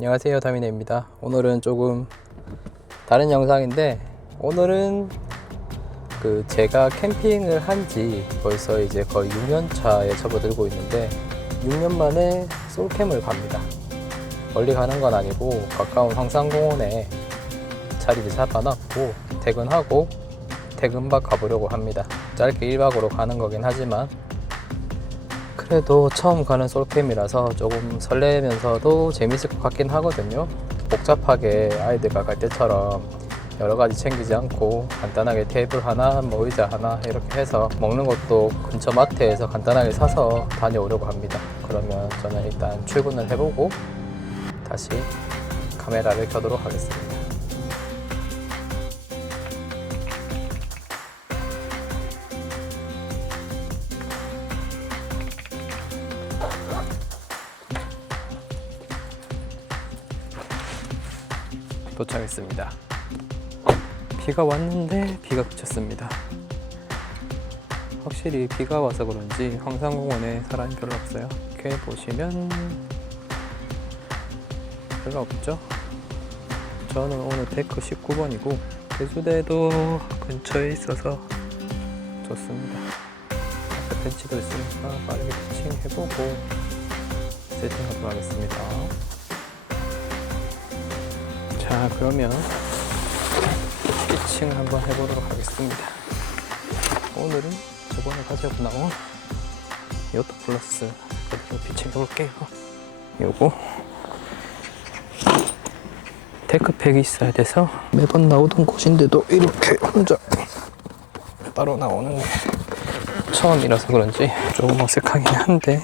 안녕하세요, 다미네입니다. 오늘은 조금 다른 영상인데, 오늘은 제가 캠핑을 한 지 벌써 이제 거의 6년 차에 접어들고 있는데, 6년 만에 솔캠을 갑니다. 멀리 가는 건 아니고 가까운 황산공원에 자리를 잡아놨고 퇴근하고 퇴근박 가보려고 합니다. 짧게 1박으로 가는 거긴 하지만 그래도 처음 가는 솔캠이라서 조금 설레면서도 재밌을 것 같긴 하거든요. 복잡하게 아이들과 갈 때처럼 여러 가지 챙기지 않고 간단하게 테이블 하나, 뭐 의자 하나 이렇게 해서 먹는 것도 근처 마트에서 간단하게 사서 다녀오려고 합니다. 그러면 저는 일단 출근을 해보고 다시 카메라를 켜도록 하겠습니다. 도착했습니다. 비가 왔는데 비가 그쳤습니다. 확실히 비가 와서 그런지 황산공원에 사람이 별로 없어요. 이렇게 보시면 별로 없죠. 저는 오늘 데크 19번이고 개수대도 근처에 있어서 좋습니다. 앞에 벤치도 있으니까 빠르게 피칭해보고 세팅하도록 하겠습니다. 자, 그러면 피칭 한번 해보도록 하겠습니다. 오늘은 저번에 가지고 나온 요토 플러스 그대로 피칭 해볼게요. 요거 데크팩이 있어야 돼서 매번 나오던 곳인데도 이렇게 혼자 따로 나오는 게 처음이라서 그런지 조금 어색하긴 한데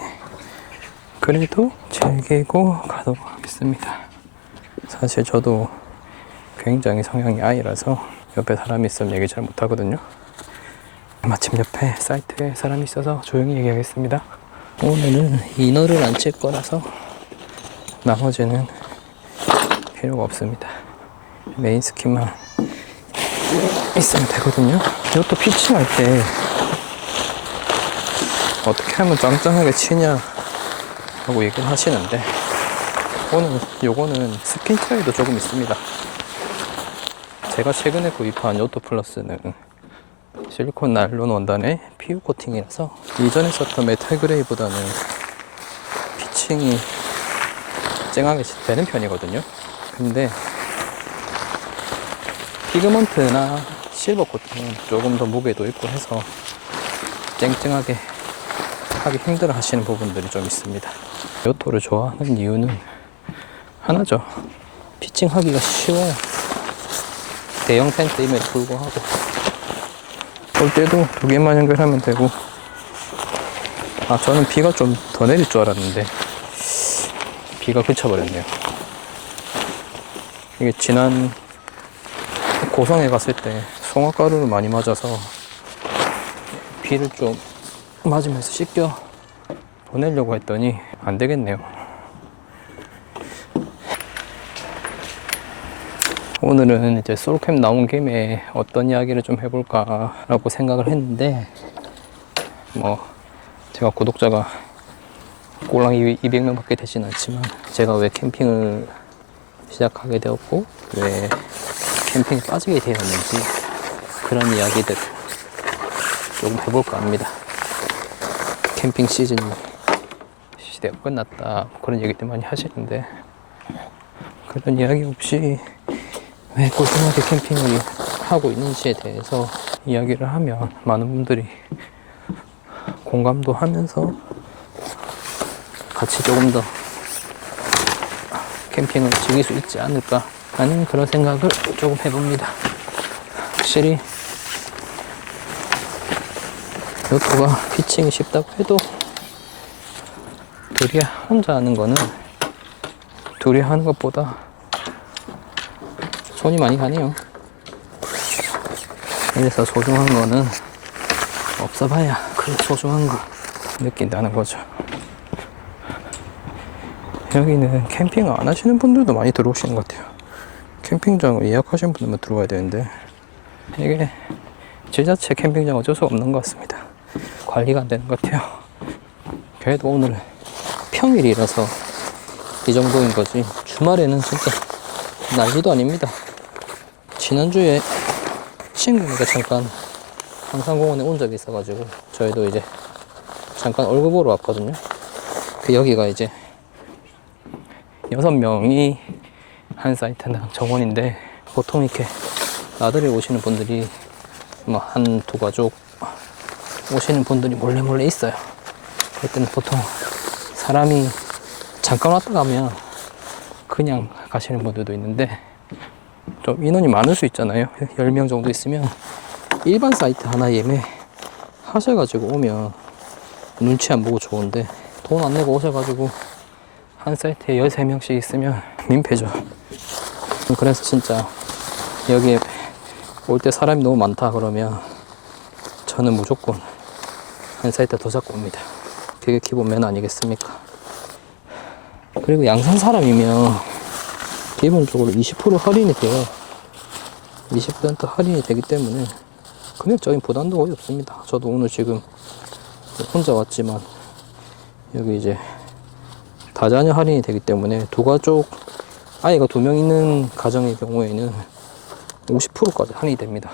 그래도 즐기고 가도록 하겠습니다. 사실 저도 굉장히 성향이 I라서 옆에 사람이 있으면 얘기 잘 못하거든요. 마침 옆에 사이트에 사람이 있어서 조용히 얘기하겠습니다. 오늘은 이너를 안 칠 거라서 나머지는 필요가 없습니다. 메인 스킨만 있으면 되거든요. 이것도 피칭할 때 어떻게 하면 짱짱하게 치냐 하고 얘기를 하시는데 오늘 요거는 스킨 차이도 조금 있습니다. 제가 최근에 구입한 요토 플러스는 실리콘 나일론 원단의 PU 코팅이라서 이전에 썼던 메탈 그레이보다는 피칭이 쨍하게 되는 편이거든요. 근데 피그먼트나 실버 코팅은 조금 더 무게도 있고 해서 쨍쨍하게 하기 힘들어 하시는 부분들이 좀 있습니다. 요토를 좋아하는 이유는 하나죠. 피칭하기가 쉬워요. 대형 텐트임에도 불구하고 볼 때도 두 개만 연결하면 되고. 저는 비가 좀 더 내릴 줄 알았는데 비가 그쳐버렸네요. 이게 지난 고성에 갔을 때 송화가루를 많이 맞아서 비를 좀 맞으면서 씻겨 보내려고 했더니 안 되겠네요. 오늘은 이제 솔캠 나온 김에 어떤 이야기를 좀 해볼까 라고 생각을 했는데 제가 구독자가 꼴랑 200명 밖에 되진 않지만 제가 왜 캠핑을 시작하게 되었고 왜 캠핑에 빠지게 되었는지 그런 이야기들 조금 해볼까 합니다. 캠핑 시즌이 시대가 끝났다 그런 얘기들 많이 하시는데 그런 이야기 없이 왜 꾸준하게 캠핑을 하고 있는지에 대해서 이야기를 하면 많은 분들이 공감도 하면서 같이 조금 더 캠핑을 즐길 수 있지 않을까 하는 그런 생각을 조금 해봅니다. 확실히 요토가 피칭이 쉽다고 해도 둘이 혼자 하는 거는 둘이 하는 것보다 손이 많이 가네요. 그래서 소중한 거는 없어봐야 그 소중한 거 느낀다는 거죠. 여기는 캠핑 안 하시는 분들도 많이 들어오시는 것 같아요. 캠핑장을 예약하신 분들만 들어와야 되는데 이게 지자체 캠핑장 어쩔 수 없는 것 같습니다. 관리가 안 되는 것 같아요. 그래도 오늘은 평일이라서 이 정도인 거지. 주말에는 진짜 난리도 아닙니다. 지난주에 친구가 잠깐 황산공원에 온 적이 있어가지고 저희도 이제 잠깐 얼굴 보러 왔거든요. 여기가 이제 6명이 한 사이트는 정원인데, 보통 이렇게 나들이 오시는 분들이 뭐 한두 가족 오시는 분들이 몰래 있어요. 그럴 때는 보통 사람이 잠깐 왔다 가면 그냥 가시는 분들도 있는데, 좀 인원이 많을 수 있잖아요. 10명 정도 있으면 일반 사이트 하나 예매 하셔가지고 오면 눈치 안 보고 좋은데, 돈 안 내고 오셔가지고 한 사이트에 13명씩 있으면 민폐죠. 그래서 진짜 여기에 올 때 사람이 너무 많다 그러면 저는 무조건 한 사이트 더 잡고 옵니다. 그게 기본 매너 아니겠습니까? 그리고 양산 사람이면 기본적으로 20% 할인이 돼요. 20% 할인이 되기 때문에 금액적인 부담도 거의 없습니다. 저도 오늘 지금 혼자 왔지만 여기 이제 다자녀 할인이 되기 때문에 두 가족, 아이가 2명 있는 가정의 경우에는 50%까지 할인이 됩니다.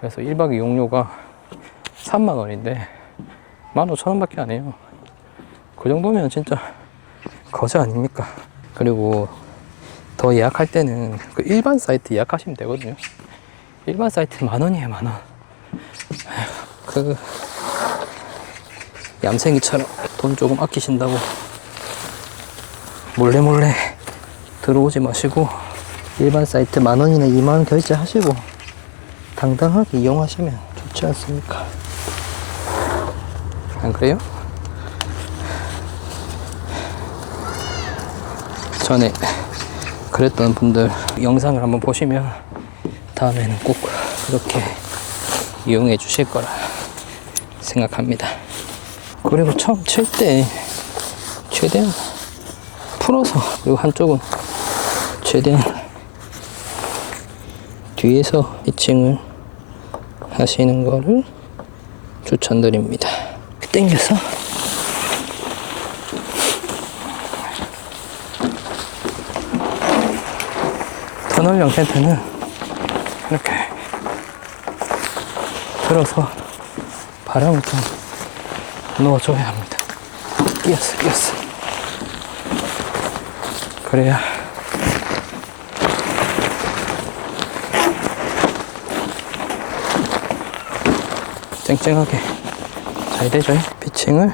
그래서 1박 이용료가 3만원인데 15,000원 밖에 안 해요. 그 정도면 진짜 거저 아닙니까? 그리고 더 예약할 때는 그 일반 사이트 예약하시면 되거든요. 일반 사이트 10,000원이에요, 10,000원. 그 얌생이처럼 돈 조금 아끼신다고 몰래 들어오지 마시고 일반 사이트 10,000원이나 20,000원 결제하시고 당당하게 이용하시면 좋지 않습니까? 안 그래요? 전에 그랬던 분들 영상을 한번 보시면 다음에는 꼭 그렇게 이용해 주실 거라 생각합니다. 그리고 처음 칠 때 최대한 풀어서, 그리고 한쪽은 최대한 뒤에서 피칭을 하시는 거를 추천드립니다. 당겨서 터널형 텐트는 이렇게 들어서 바람을 좀 넣어줘야 합니다. 끼었어. 그래야 쨍쨍하게 잘 되죠. 피칭을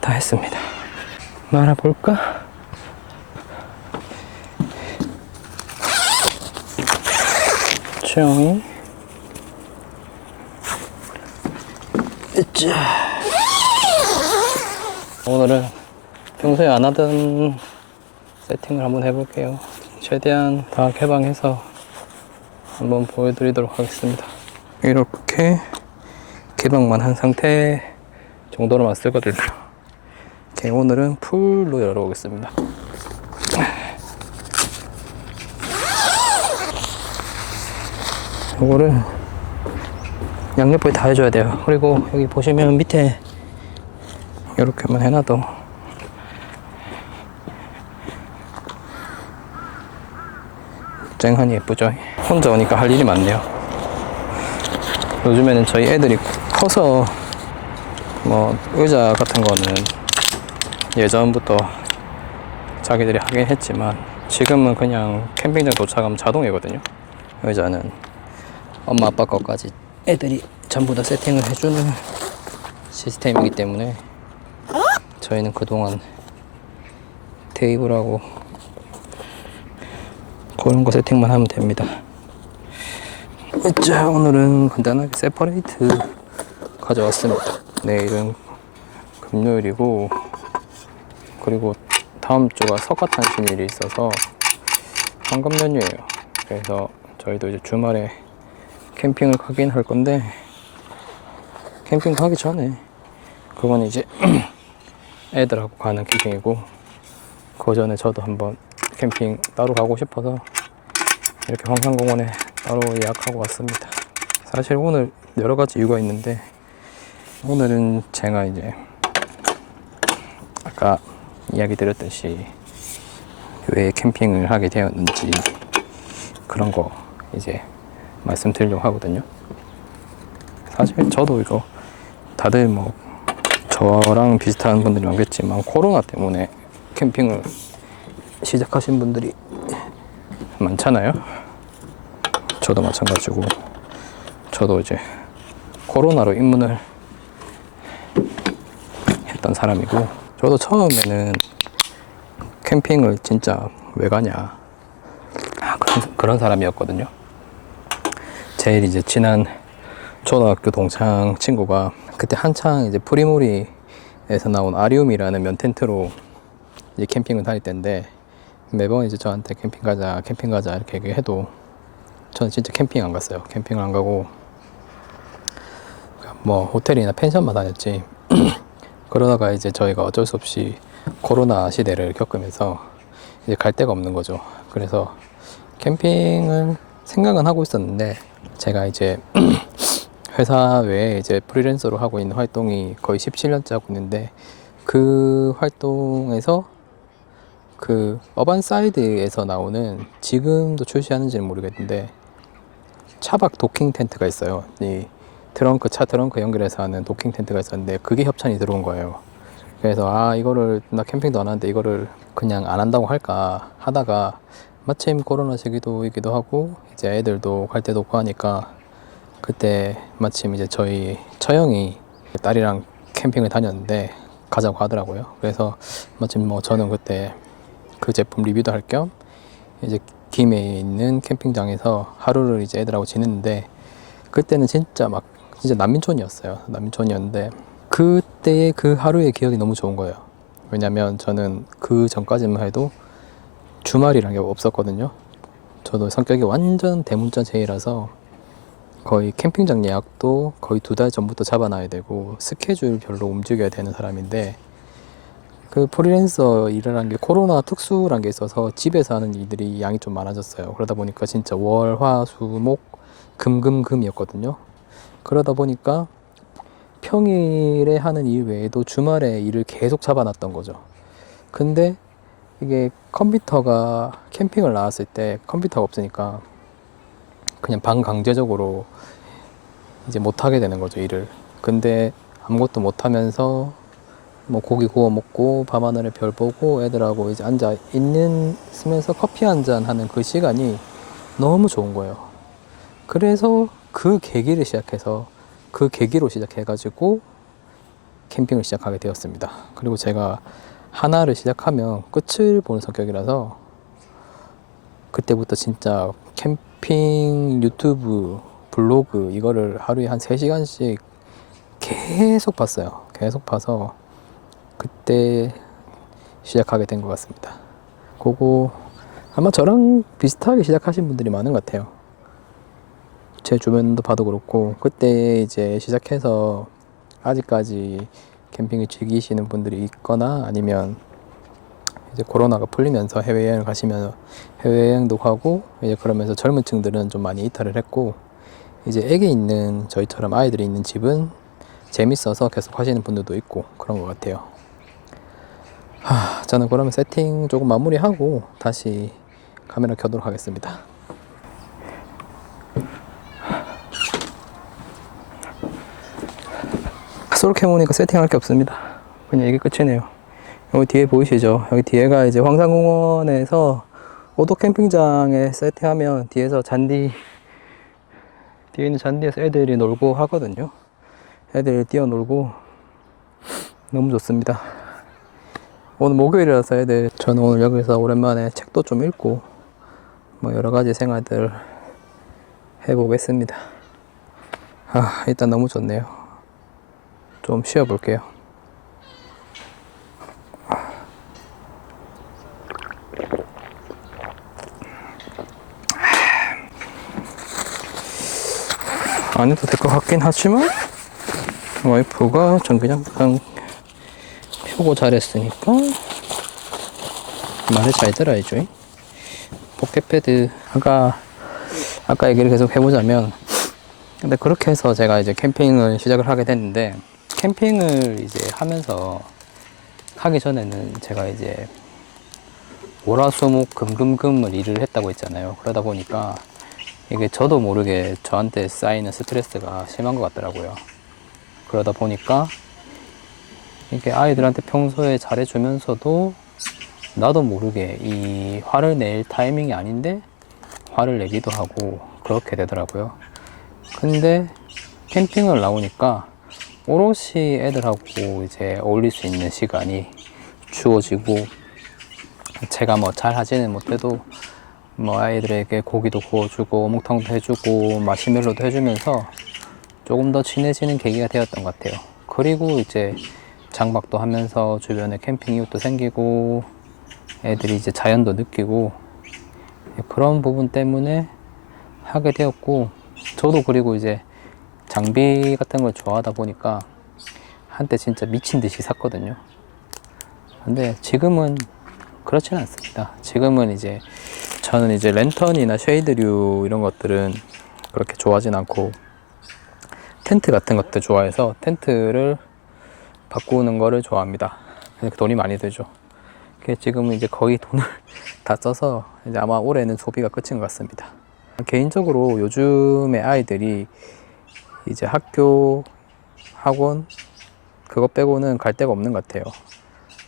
다 했습니다. 말아볼까? 조용히. 오늘은 평소에 안 하던 세팅을 한번 해볼게요. 최대한 다 개방해서 한번 보여드리도록 하겠습니다. 이렇게 개방만 한 상태 정도로만 쓰거든요. 오케이, 오늘은 풀로 열어보겠습니다. 이거를 양옆에 다 해줘야 돼요. 그리고 여기 보시면 밑에 이렇게만 해놔도 쨍하니 예쁘죠? 혼자 오니까 할 일이 많네요. 요즘에는 저희 애들이 커서 뭐 의자 같은 거는 예전부터 자기들이 하긴 했지만 지금은 그냥 캠핑장 도착하면 자동이거든요. 의자는 엄마 아빠 것까지 애들이 전부 다 세팅을 해주는 시스템이기 때문에 저희는 그동안 테이블하고 그런 거 세팅만 하면 됩니다. 자, 오늘은 간단하게 세퍼레이트 가져왔습니다. 내일은 금요일이고, 그리고 다음 주가 석가탄신일이 있어서 황금 연휴예요. 그래서 저희도 이제 주말에 캠핑을 가긴 할 건데, 캠핑 가기 전에 그건 이제 애들하고 가는 캠핑이고, 그 전에 저도 한번 캠핑 따로 가고 싶어서 이렇게 황산공원에 따로 예약하고 왔습니다. 사실 오늘 여러 가지 이유가 있는데, 오늘은 제가 이제 아까 아까 이야기 드렸듯이 왜 캠핑을 하게 되었는지 그런 거 이제 말씀드리려고 하거든요. 사실 저도 이거 다들 뭐 저랑 비슷한 분들이 많겠지만 코로나 때문에 캠핑을 시작하신 분들이 많잖아요. 저도 마찬가지고 저도 이제 코로나로 입문을 했던 사람이고, 저도 처음에는 캠핑을 진짜 왜 가냐 그런 사람이었거든요. 제일 이제 친한 초등학교 동창 친구가 그때 한창 이제 프리모리에서 나온 아리움이라는 면 텐트로 이제 캠핑을 다닐 때인데, 매번 이제 저한테 캠핑 가자 이렇게 얘기해도 저는 진짜 캠핑 안 갔어요. 캠핑을 안 가고 뭐 호텔이나 펜션만 다녔지. 그러다가 이제 저희가 어쩔 수 없이 코로나 시대를 겪으면서 이제 갈 데가 없는 거죠. 그래서 캠핑을 생각은 하고 있었는데, 제가 이제 회사 외에 이제 프리랜서로 하고 있는 활동이 거의 17년째 하고 있는데, 그 활동에서 그 어반사이드에서 나오는, 지금도 출시하는지는 모르겠는데 차박 도킹 텐트가 있어요. 이 트렁크, 차 트렁크 연결해서 하는 도킹 텐트가 있었는데 그게 협찬이 들어온 거예요. 그래서 이거를 나 캠핑도 안 하는데 이거를 그냥 안 한다고 할까 하다가, 마침 코로나 시기도이기도 하고 이제 애들도 갈 데도 없고 하니까, 그때 마침 이제 저희 처형이 딸이랑 캠핑을 다녔는데 가자고 하더라고요. 그래서 마침 뭐 저는 그때 그 제품 리뷰도 할 겸 이제 김해에 있는 캠핑장에서 하루를 이제 애들하고 지냈는데, 그때는 진짜 난민촌이었어요. 난민촌이었는데 그때의 그 하루의 기억이 너무 좋은 거예요. 왜냐면 저는 그 전까지만 해도 주말이란 게 없었거든요. 저도 성격이 완전 대문자제이라서 거의 캠핑장 예약도 거의 2달 전부터 잡아놔야 되고 스케줄별로 움직여야 되는 사람인데, 그 프리랜서 일이라는 게 코로나 특수란 게 있어서 집에서 하는 일들이 양이 좀 많아졌어요. 그러다 보니까 진짜 월, 화, 수, 목, 금, 금, 금이었거든요. 그러다 보니까 평일에 하는 일 외에도 주말에 일을 계속 잡아놨던 거죠. 근데 이게 컴퓨터가, 캠핑을 나왔을 때 컴퓨터가 없으니까 그냥 반강제적으로 이제 못하게 되는 거죠, 일을. 근데 아무것도 못하면서 뭐 고기 구워 먹고 밤하늘에 별 보고 애들하고 이제 앉아 있으면서 커피 한잔 하는 그 시간이 너무 좋은 거예요. 그래서 그 계기를 시작해서, 그 계기로 시작해가지고 캠핑을 시작하게 되었습니다. 그리고 제가 하나를 시작하면 끝을 보는 성격이라서 그때부터 진짜 캠핑 유튜브 블로그 이거를 하루에 한 3시간씩 계속 봤어요. 계속 봐서 그때 시작하게 된 것 같습니다. 그거 아마 저랑 비슷하게 시작하신 분들이 많은 것 같아요. 제 주변도 봐도 그렇고, 그때 이제 시작해서 아직까지 캠핑을 즐기시는 분들이 있거나, 아니면 이제 코로나가 풀리면서 해외여행을 가시면 해외여행도 가고, 이제 그러면서 젊은 층들은 좀 많이 이탈을 했고, 이제 애기 있는, 저희처럼 아이들이 있는 집은 재밌어서 계속 하시는 분들도 있고 그런 것 같아요. 저는 그러면 세팅 조금 마무리하고 다시 카메라 켜도록 하겠습니다. 저렇게 보니까 세팅할 게 없습니다. 그냥 이게 끝이네요. 여기 뒤에 보이시죠? 여기 뒤에가 이제 황산공원에서 오토 캠핑장에 세팅하면 뒤에서 잔디, 뒤에 있는 잔디에서 애들이 놀고 하거든요. 애들 뛰어놀고 너무 좋습니다. 오늘 목요일이라서 저는 오늘 여기서 오랜만에 책도 좀 읽고 뭐 여러가지 생활들 해보겠습니다. 일단 너무 좋네요. 좀 쉬어볼게요. 안 해도 될 것 같긴 하지만 와이프가 전기장판 펴고 잘했으니까 말을 잘 들어야죠. 포켓패드 아까 얘기를 계속 해보자면, 근데 그렇게 해서 제가 이제 캠핑을 시작을 하게 됐는데, 캠핑을 이제 하면서 하기 전에는 제가 이제 월화수목 금금금을 일을 했다고 했잖아요. 그러다 보니까 이게 저도 모르게 저한테 쌓이는 스트레스가 심한 것 같더라고요. 그러다 보니까 이게 아이들한테 평소에 잘해주면서도 나도 모르게 이 화를 낼 타이밍이 아닌데 화를 내기도 하고 그렇게 되더라고요. 근데 캠핑을 나오니까 오롯이 애들하고 이제 어울릴 수 있는 시간이 주어지고, 제가 뭐 잘 하지는 못해도 뭐 아이들에게 고기도 구워주고 어묵탕도 해주고 마시멜로도 해주면서 조금 더 친해지는 계기가 되었던 것 같아요. 그리고 이제 장박도 하면서 주변에 캠핑 이웃도 생기고 애들이 이제 자연도 느끼고 그런 부분 때문에 하게 되었고, 저도 그리고 이제 장비 같은 걸 좋아하다 보니까 한때 진짜 미친 듯이 샀거든요. 근데 지금은 그렇지는 않습니다. 지금은 이제 저는 이제 랜턴이나 쉐이드류 이런 것들은 그렇게 좋아하진 않고 텐트 같은 것들 좋아해서 텐트를 바꾸는 거를 좋아합니다. 근데 돈이 많이 들죠. 지금은 이제 거의 돈을 다 써서 이제 아마 올해는 소비가 끝인 것 같습니다. 개인적으로 요즘에 아이들이 이제 학교, 학원 그거 빼고는 갈 데가 없는 것 같아요.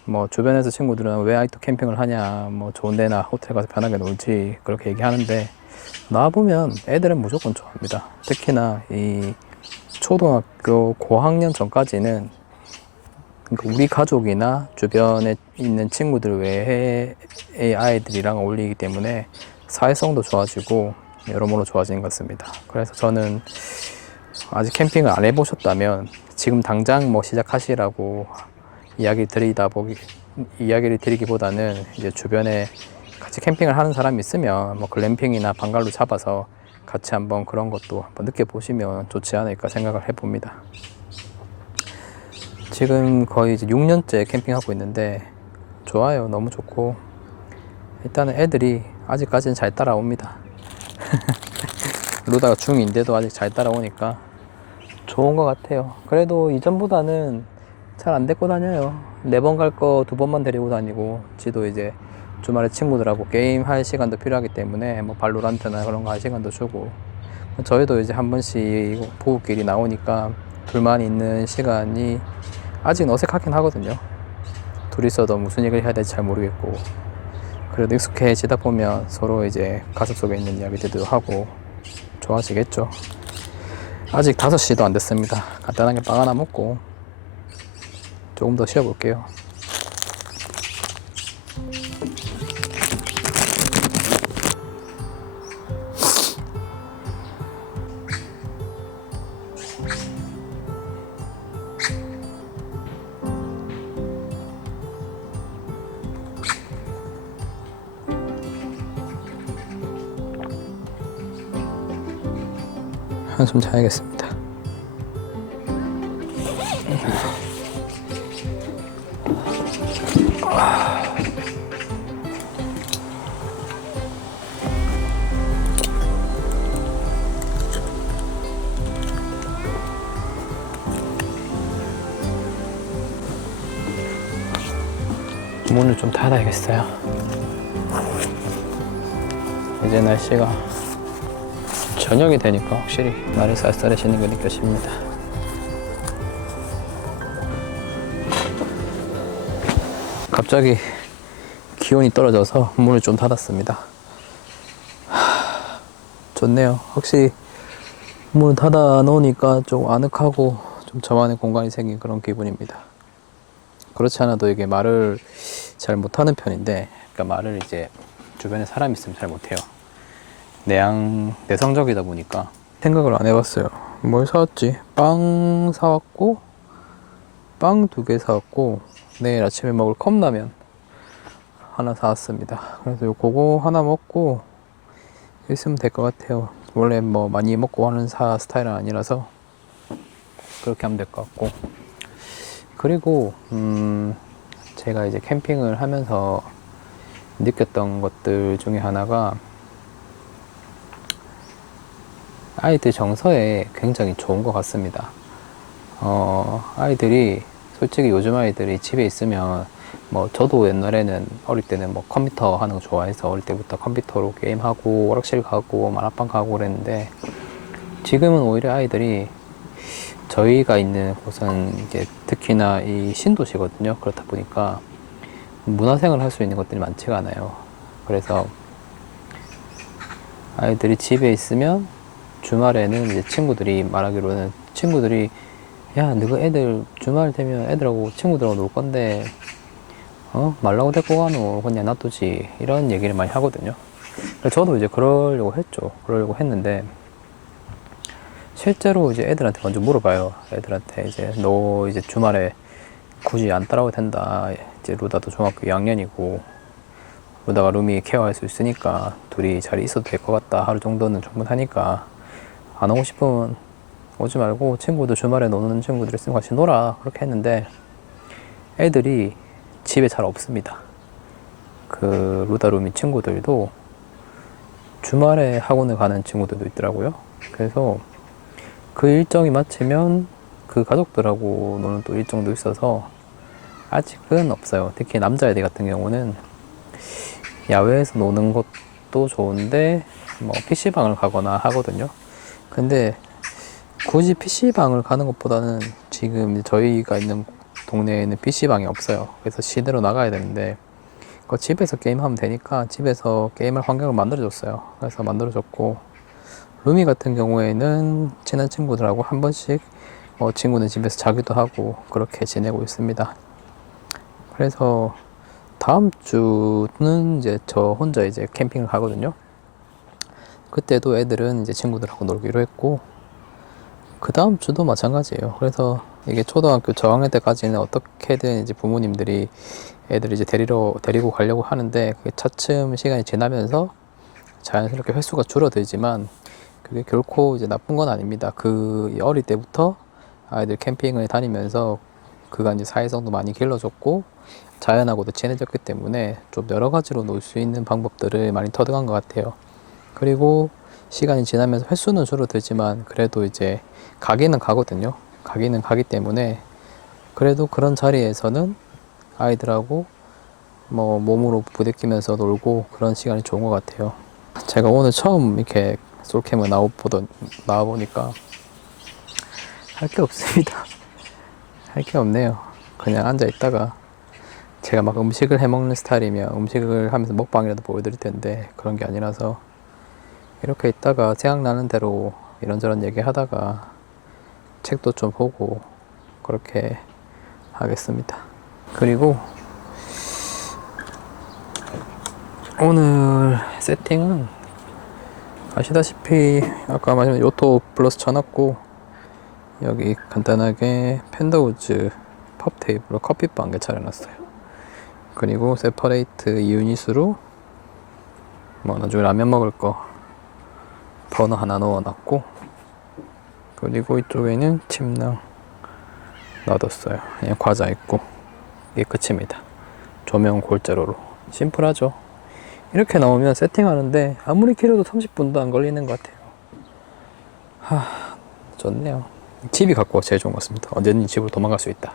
뭐 주변에서 친구들은 왜 아직도 캠핑을 하냐, 뭐 좋은 데나 호텔 가서 편하게 놀지 그렇게 얘기하는데, 나와보면 애들은 무조건 좋아합니다. 특히나 이 초등학교 고학년 전까지는 우리 가족이나 주변에 있는 친구들 외의 아이들이랑 어울리기 때문에 사회성도 좋아지고 여러모로 좋아지는 것 같습니다. 그래서 저는 아직 캠핑을 안 해보셨다면 지금 당장 뭐 시작하시라고 이야기를 드리기보다는 이제 주변에 같이 캠핑을 하는 사람이 있으면 뭐 글램핑이나 방갈로 잡아서 같이 한번 그런 것도 한번 느껴보시면 좋지 않을까 생각을 해봅니다. 지금 거의 이제 6년째 캠핑하고 있는데 좋아요. 너무 좋고, 일단은 애들이 아직까지는 잘 따라옵니다. 루다가 중2인데도 아직 잘 따라오니까 좋은 것 같아요. 그래도 이전보다는 잘 안 데리고 다녀요. 4번 갈 거 2번만 데리고 다니고, 지도 이제 주말에 친구들하고 게임 할 시간도 필요하기 때문에 뭐 발로란트나 그런 거 할 시간도 주고, 저희도 이제 한 번씩 부부끼리 나오니까 둘만 있는 시간이 아직 어색하긴 하거든요. 둘이서도 무슨 얘기를 해야 될지 잘 모르겠고, 그래도 익숙해지다 보면 서로 이제 가슴속에 있는 이야기들도 하고 좋아지겠죠. 아직 5시도 안 됐습니다. 간단하게 빵 하나 먹고 조금 더 쉬어볼게요. 한숨 자야겠습니다. 문을 좀 닫아야겠어요. 이제 날씨가 저녁이 되니까 확실히 날이 쌀쌀해지는 게 느껴집니다. 갑자기 기온이 떨어져서 문을 좀 닫았습니다. 좋네요. 확실히 문을 닫아 놓으니까 좀 아늑하고 좀 저만의 공간이 생긴 그런 기분입니다. 그렇지 않아도 이게 말을 잘 못하는 편인데, 그러니까 말을 이제 주변에 사람이 있으면 잘 못해요. 내성적이다 보니까 생각을 안 해봤어요. 뭘 사왔지? 빵 사왔고, 빵 2개 사왔고, 내일 아침에 먹을 컵라면 하나 사왔습니다. 그래서 그거 하나 먹고 있으면 될 것 같아요. 원래 뭐 많이 먹고 하는 스타일은 아니라서 그렇게 하면 될 것 같고, 그리고 제가 이제 캠핑을 하면서 느꼈던 것들 중에 하나가 아이들 정서에 굉장히 좋은 것 같습니다. 아이들이 솔직히 요즘 아이들이 집에 있으면 뭐 저도 옛날에는 어릴 때는 뭐 컴퓨터 하는 거 좋아해서 어릴 때부터 컴퓨터로 게임하고 오락실 가고 만화방 가고 그랬는데, 지금은 오히려 아이들이, 저희가 있는 곳은 이제 특히나 이 신도시거든요. 그렇다 보니까 문화생활을 할 수 있는 것들이 많지가 않아요. 그래서 아이들이 집에 있으면 주말에는 이제 친구들이 말하기로는, 친구들이 야, 너가 애들 주말 되면 애들하고 친구들하고 놀 건데 말라고 데리고 가노, 그냥 놔두지, 이런 얘기를 많이 하거든요. 그래서 저도 이제 그러려고 했죠. 그러려고 했는데 실제로 이제 애들한테 먼저 물어봐요. 애들한테 이제 너 이제 주말에 굳이 안 따라와도 된다. 이제 루다도 중학교 2학년이고 루다가 루미 케어할 수 있으니까 둘이 잘 있어도 될 것 같다. 하루 정도는 충분하니까 안 오고 싶으면 오지 말고 친구들 주말에 노는 친구들 있으면 같이 놀아. 그렇게 했는데 애들이 집에 잘 없습니다. 그 루다 루미 친구들도 주말에 학원을 가는 친구들도 있더라고요. 그래서 그 일정이 맞추면 그 가족들하고 노는 또 일정도 있어서 아직은 없어요. 특히 남자애들 같은 경우는 야외에서 노는 것도 좋은데 뭐 PC방을 가거나 하거든요. 근데 굳이 PC방을 가는 것보다는 지금 저희가 있는 동네에는 PC방이 없어요. 그래서 시내로 나가야 되는데 집에서 게임하면 되니까 집에서 게임할 환경을 만들어줬어요. 그래서 만들어줬고, 루미 같은 경우에는 친한 친구들하고 한 번씩 친구는 집에서 자기도 하고 그렇게 지내고 있습니다. 그래서 다음 주는 이제 저 혼자 이제 캠핑을 가거든요. 그때도 애들은 이제 친구들하고 놀기로 했고, 그 다음 주도 마찬가지예요. 그래서 이게 초등학교 저학년 때까지는 어떻게든 이제 부모님들이 애들 이제 데리고 가려고 하는데, 그게 차츰 시간이 지나면서 자연스럽게 횟수가 줄어들지만 그게 결코 이제 나쁜 건 아닙니다. 그 어릴 때부터 아이들 캠핑을 다니면서 그가 이제 사회성도 많이 길러졌고 자연하고도 친해졌기 때문에 좀 여러 가지로 놀 수 있는 방법들을 많이 터득한 것 같아요. 그리고 시간이 지나면서 횟수는 줄어들지만 그래도 이제 가기는 가거든요. 가기는 가기 때문에 그래도 그런 자리에서는 아이들하고 뭐 몸으로 부대끼면서 놀고 그런 시간이 좋은 것 같아요. 제가 오늘 처음 이렇게 솔캠을 나와보니까 할 게 없습니다. 할 게 없네요. 그냥 앉아 있다가 제가 막 음식을 해먹는 스타일이면 음식을 하면서 먹방이라도 보여드릴 텐데 그런 게 아니라서 이렇게 있다가 생각나는 대로 이런저런 얘기 하다가 책도 좀 보고 그렇게 하겠습니다. 그리고 오늘 세팅은 아시다시피 아까 말한 요토 플러스 쳐놨고, 여기 간단하게 펜더우즈 펍 테이블로 커피바 한 개 차려놨어요. 그리고 세퍼레이트 유닛으로 뭐 나중에 라면 먹을 거 버너 하나 넣어놨고, 그리고 이쪽에는 침낭 놔뒀어요. 그냥 과자 있고. 이게 끝입니다. 조명 골자로로 심플하죠. 이렇게 나오면 세팅하는데 아무리 길어도 30분도 안 걸리는 것 같아요. 좋네요. 집이 갖고 제일 좋은 것 같습니다. 언제든지 집으로 도망갈 수 있다,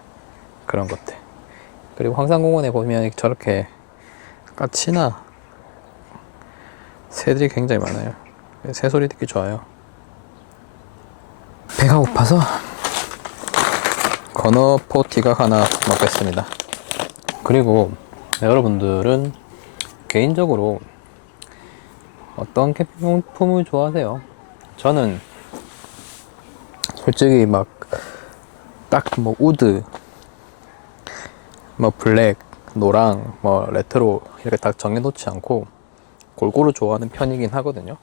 그런 것들. 그리고 황산공원에 보면 저렇게 까치나 새들이 굉장히 많아요. 새 소리 듣기 좋아요. 배가 고파서 건어 포티각 하나 먹겠습니다. 그리고 여러분들은 개인적으로 어떤 캠핑용품을 좋아하세요? 저는 솔직히 막 딱 뭐 우드, 뭐 블랙, 노랑, 뭐 레트로 이렇게 딱 정해놓지 않고 골고루 좋아하는 편이긴 하거든요.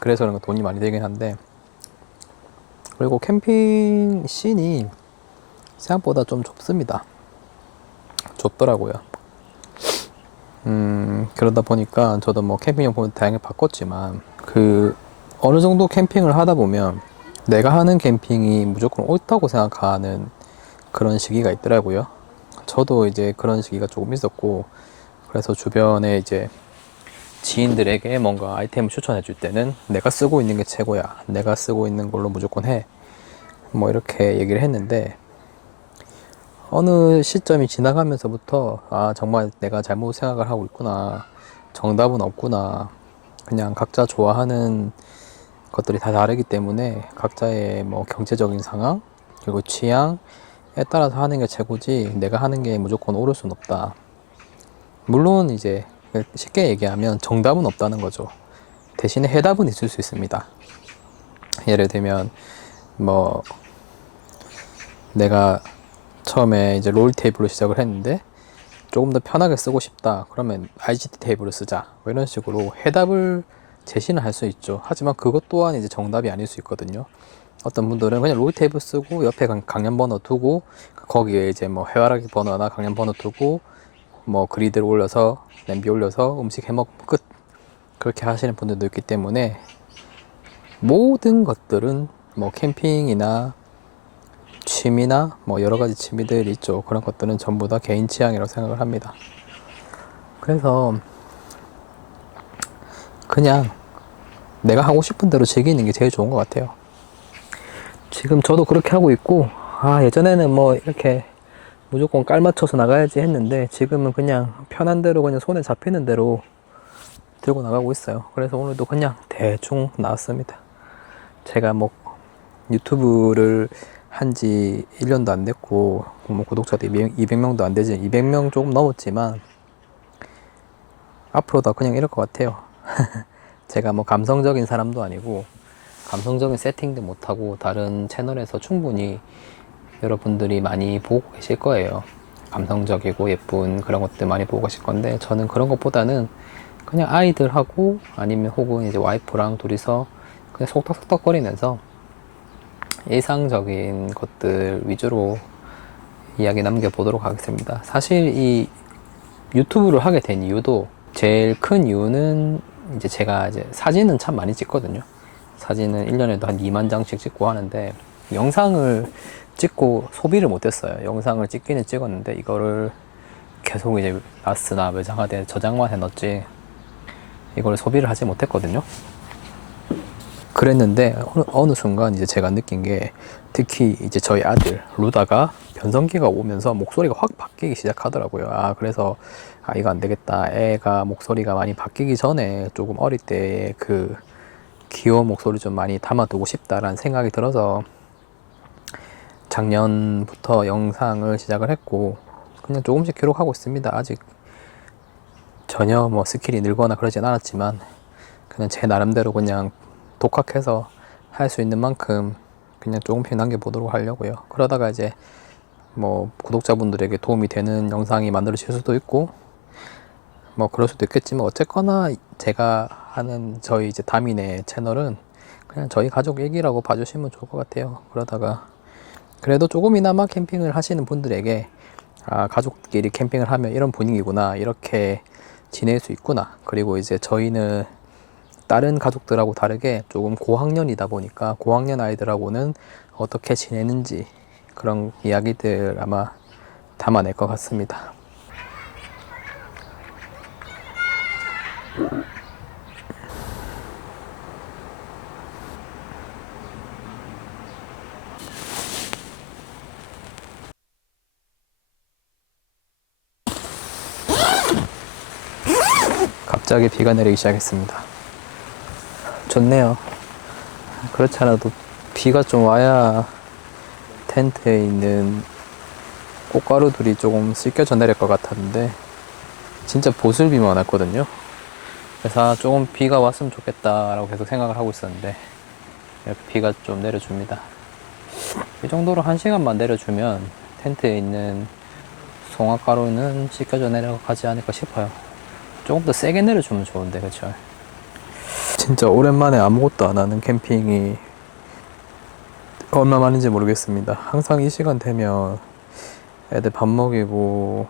그래서 그런 거 돈이 많이 들긴 한데, 그리고 캠핑 씬이 생각보다 좀 좁습니다. 좁더라고요. 그러다 보니까 저도 뭐 캠핑용품을 다양하게 바꿨지만 그 어느 정도 캠핑을 하다 보면 내가 하는 캠핑이 무조건 옳다고 생각하는 그런 시기가 있더라고요. 저도 이제 그런 시기가 조금 있었고, 그래서 주변에 이제 지인들에게 뭔가 아이템을 추천해 줄 때는 내가 쓰고 있는 게 최고야, 내가 쓰고 있는 걸로 무조건 해, 뭐 이렇게 얘기를 했는데 어느 시점이 지나가면서부터 아 정말 내가 잘못 생각을 하고 있구나, 정답은 없구나, 그냥 각자 좋아하는 것들이 다 다르기 때문에 각자의 뭐 경제적인 상황 그리고 취향에 따라서 하는 게 최고지 내가 하는 게 무조건 옳을 순 없다. 물론 이제 쉽게 얘기하면 정답은 없다는 거죠. 대신에 해답은 있을 수 있습니다. 예를 들면 뭐 내가 처음에 이제 롤 테이블로 시작을 했는데 조금 더 편하게 쓰고 싶다 그러면 IGT 테이블을 쓰자 뭐 이런 식으로 해답을 제시는 할 수 있죠. 하지만 그것 또한 이제 정답이 아닐 수 있거든요. 어떤 분들은 그냥 롤 테이블 쓰고 옆에 강연 번호 두고 거기에 이제 뭐 해바라기 번호나 강연 번호 두고 뭐 그리드를 올려서 냄비 올려서 음식 해먹 끝 그렇게 하시는 분들도 있기 때문에 모든 것들은 뭐 캠핑이나 취미나 뭐 여러 가지 취미들이 있죠. 그런 것들은 전부 다 개인 취향이라고 생각을 합니다. 그래서 그냥 내가 하고 싶은 대로 즐기는 게 제일 좋은 것 같아요. 지금 저도 그렇게 하고 있고, 아, 예전에는 뭐 이렇게 무조건 깔 맞춰서 나가야지 했는데 지금은 그냥 편한 대로 그냥 손에 잡히는 대로 들고 나가고 있어요. 그래서 오늘도 그냥 대충 나왔습니다. 제가 뭐 유튜브를 한지 1년도 안 됐고 뭐 구독자도 200명도 안 되지 200명 조금 넘었지만 앞으로도 그냥 이럴 것 같아요. 제가 뭐 감성적인 사람도 아니고 감성적인 세팅도 못하고 다른 채널에서 충분히 여러분들이 많이 보고 계실 거예요. 감성적이고 예쁜 그런 것들 많이 보고 계실 건데 저는 그런 것보다는 그냥 아이들하고 아니면 혹은 이제 와이프랑 둘이서 그냥 속닥속닥 거리면서 일상적인 것들 위주로 이야기 남겨보도록 하겠습니다. 사실 이 유튜브를 하게 된 이유도 제일 큰 이유는 이제 제가 이제 사진은 참 많이 찍거든요. 사진은 1년에도 한 2만 장씩 찍고 하는데 영상을 찍고 소비를 못했어요. 영상을 찍기는 찍었는데 이거를 계속 이제 라스나 매장하되 저장만 해놨지 이걸 소비를 하지 못했거든요. 그랬는데 어느 순간 이제 제가 느낀 게 특히 이제 저희 아들 루다가 변성기가 오면서 목소리가 확 바뀌기 시작하더라고요. 아 그래서 아 이거 안 되겠다. 애가 목소리가 많이 바뀌기 전에 조금 어릴 때 그 귀여운 목소리 좀 많이 담아두고 싶다라는 생각이 들어서 작년부터 영상을 시작을 했고 그냥 조금씩 기록하고 있습니다. 아직 전혀 뭐 스킬이 늘거나 그러진 않았지만 그냥 제 나름대로 그냥 독학해서 할 수 있는 만큼 그냥 조금씩 남겨보도록 하려고요. 그러다가 이제 뭐 구독자분들에게 도움이 되는 영상이 만들어질 수도 있고 뭐 그럴 수도 있겠지만 어쨌거나 제가 하는 저희 이제 다민의 채널은 그냥 저희 가족 얘기라고 봐주시면 좋을 것 같아요. 그러다가 그래도 조금이나마 캠핑을 하시는 분들에게 아 가족끼리 캠핑을 하면 이런 분위기구나 이렇게 지낼 수 있구나 그리고 이제 저희는 다른 가족들하고 다르게 조금 고학년이다 보니까 고학년 아이들하고는 어떻게 지내는지 그런 이야기들 아마 담아낼 것 같습니다. 갑자기 비가 내리기 시작했습니다. 좋네요. 그렇지 않아도 비가 좀 와야 텐트에 있는 꽃가루들이 조금 씻겨져 내릴 것 같았는데 진짜 보슬비만 왔거든요. 그래서 조금 비가 왔으면 좋겠다라고 계속 생각을 하고 있었는데 이렇게 비가 좀 내려줍니다. 이 정도로 1시간만 내려주면 텐트에 있는 송화가루는 씻겨져 내려가지 않을까 싶어요. 조금 더 세게 내려주면 좋은데 그쵸? 진짜 오랜만에 아무것도 안 하는 캠핑이 얼마 만인지 모르겠습니다. 항상 이 시간 되면 애들 밥 먹이고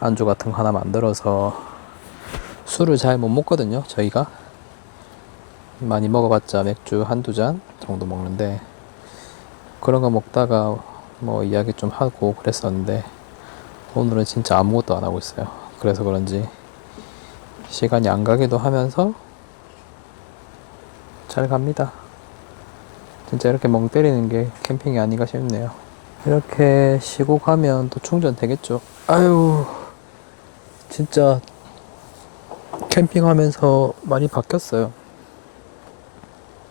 안주 같은 거 하나 만들어서 술을 잘 못 먹거든요. 저희가 많이 먹어봤자 맥주 한두 잔 정도 먹는데 그런 거 먹다가 뭐 이야기 좀 하고 그랬었는데 오늘은 진짜 아무것도 안 하고 있어요. 그래서 그런지 시간이 안 가기도 하면서 잘 갑니다. 진짜 이렇게 멍 때리는 게 캠핑이 아닌가 싶네요. 이렇게 쉬고 가면 또 충전 되겠죠. 아유, 진짜 캠핑하면서 많이 바뀌었어요.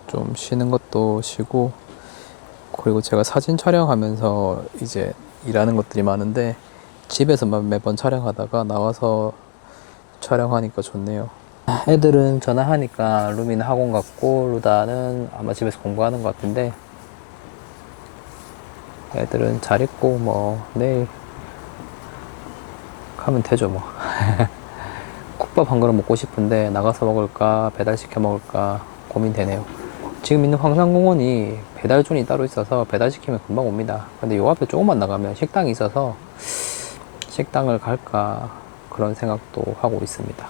좀 쉬는 것도 쉬고, 그리고 제가 사진 촬영하면서 이제 일하는 것들이 많은데 집에서만 매번 촬영하다가 나와서 촬영하니까 좋네요. 애들은 전화하니까 루미는 학원 갔고 루다는 아마 집에서 공부하는 것 같은데, 애들은 잘 있고 뭐 내일 가면 되죠 뭐. 국밥 한 그릇 먹고 싶은데 나가서 먹을까 배달시켜 먹을까 고민되네요. 지금 있는 황산공원이 배달존이 따로 있어서 배달시키면 금방 옵니다. 근데 요 앞에 조금만 나가면 식당이 있어서 식당을 갈까 그런 생각도 하고 있습니다.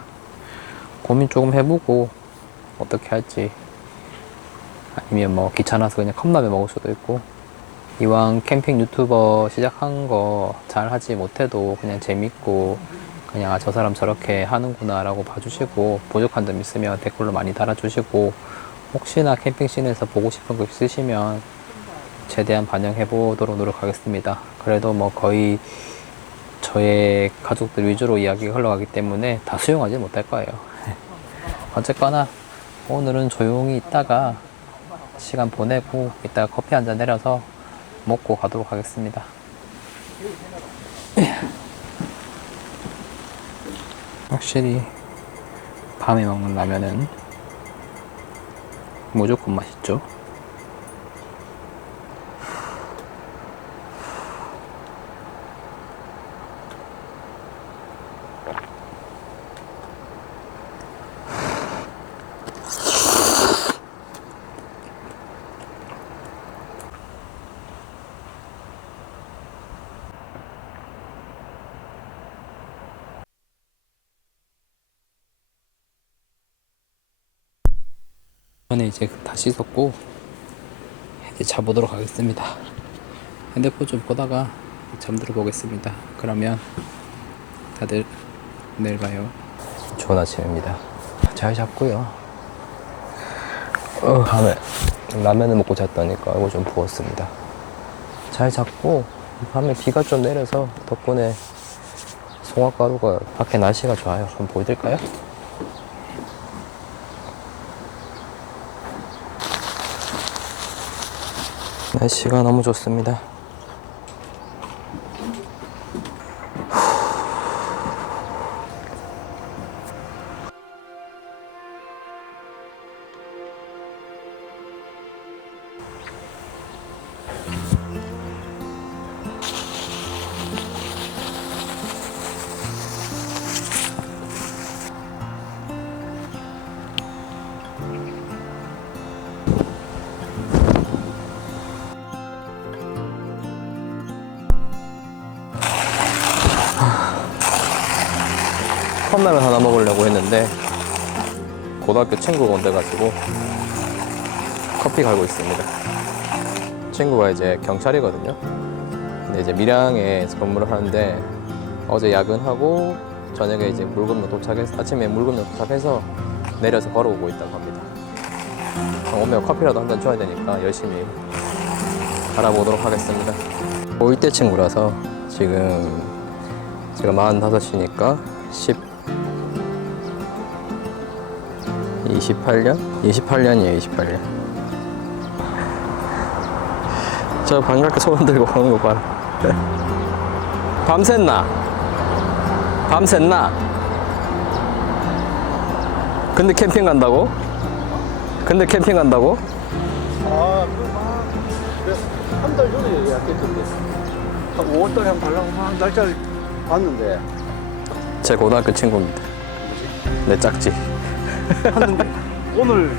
고민 조금 해보고 어떻게 할지, 아니면 뭐 귀찮아서 그냥 컵라면 먹을 수도 있고, 이왕 캠핑 유튜버 시작한 거 잘 하지 못해도 그냥 재밌고 그냥 아, 저 사람 저렇게 하는구나 라고 봐주시고, 부족한 점 있으면 댓글로 많이 달아주시고, 혹시나 캠핑 씬에서 보고 싶은 거 있으시면 최대한 반영해 보도록 노력하겠습니다. 그래도 뭐 거의 저의 가족들 위주로 이야기가 흘러가기 때문에 다 수용하지 못할 거예요. 어쨌거나 오늘은 조용히 있다가 시간 보내고 이따가 커피 한잔 내려서 먹고 가도록 하겠습니다. 확실히 밤에 먹는 라면은 무조건 맛있죠. 저는 이제 다 씻었고 이제 자보도록 하겠습니다. 핸드폰 좀 보다가 잠들어 보겠습니다. 그러면 다들 내일 봐요. 좋은 아침입니다. 잘 잤고요. 밤에 라면을 먹고 잤다니까 이거 좀 부었습니다. 잘 잤고 밤에 비가 좀 내려서 덕분에 송화가루가, 밖에 날씨가 좋아요. 한번 보여드릴까요? 날씨가 너무 좋습니다. 컵라면 하나 먹으려고 했는데 고등학교 친구가 온대가지고 커피 갈고 있습니다. 친구가 이제 경찰이거든요. 근데 이제 밀양에서 근무를 하는데 어제 야근하고 저녁에 이제 물건로 도착해서, 아침에 물건로 도착해서 내려서 걸어오고 있다고 합니다. 오면 커피라도 한 잔 줘야 되니까 열심히 알아보도록 하겠습니다. 5일대 친구라서 지금 제가 45이니까 28년? 28년이에요, 28년. 저 반갑게 손 들고 오는 거 봐라. 밤샜나? 밤샜나? 근데 캠핑 간다고? 근데 캠핑 간다고? 아, 한 달 전에 예약했던데. 한 5월달에 한번 가려고 한 날짜를 봤는데. 제 고등학교 친구입니다. 내 짝지. 오늘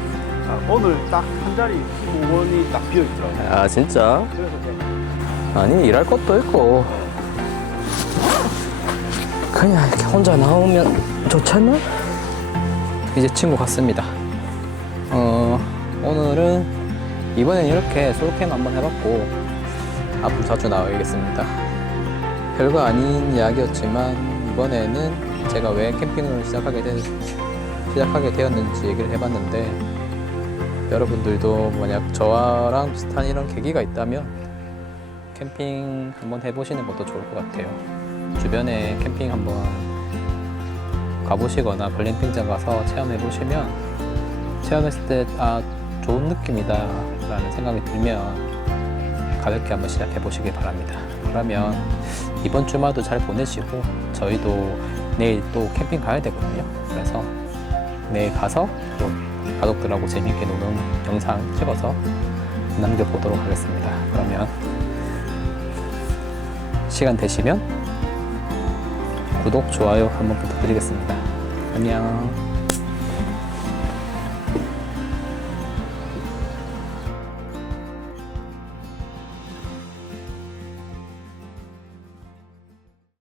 딱 한 자리 15원이 딱 비어 있더라고요. 아, 진짜? 그래서 제가 아니, 일할 것도 있고. 그냥 이렇게 혼자 나오면 좋잖아? 이제 친구 갔습니다. 오늘은 이번엔 이렇게 솔캠 한번 해봤고 앞으로 자주 나와야겠습니다. 별거 아닌 이야기였지만 이번에는 제가 왜 캠핑을 시작하게 되었는지 얘기를 해봤는데, 여러분들도 만약 저랑 비슷한 이런 계기가 있다면 캠핑 한번 해보시는 것도 좋을 것 같아요. 주변에 캠핑 한번 가보시거나 글램핑장 가서 체험해보시면 체험했을 때 좋은 느낌이다 라는 생각이 들면 가볍게 한번 시작해보시기 바랍니다. 그러면 이번 주말도 잘 보내시고 저희도 내일 또 캠핑 가야 되거든요. 그래서 내일 가서 또 가족들하고 재밌게 노는 영상 찍어서 남겨보도록 하겠습니다. 그러면 시간 되시면 구독, 좋아요 한번 부탁드리겠습니다. 안녕.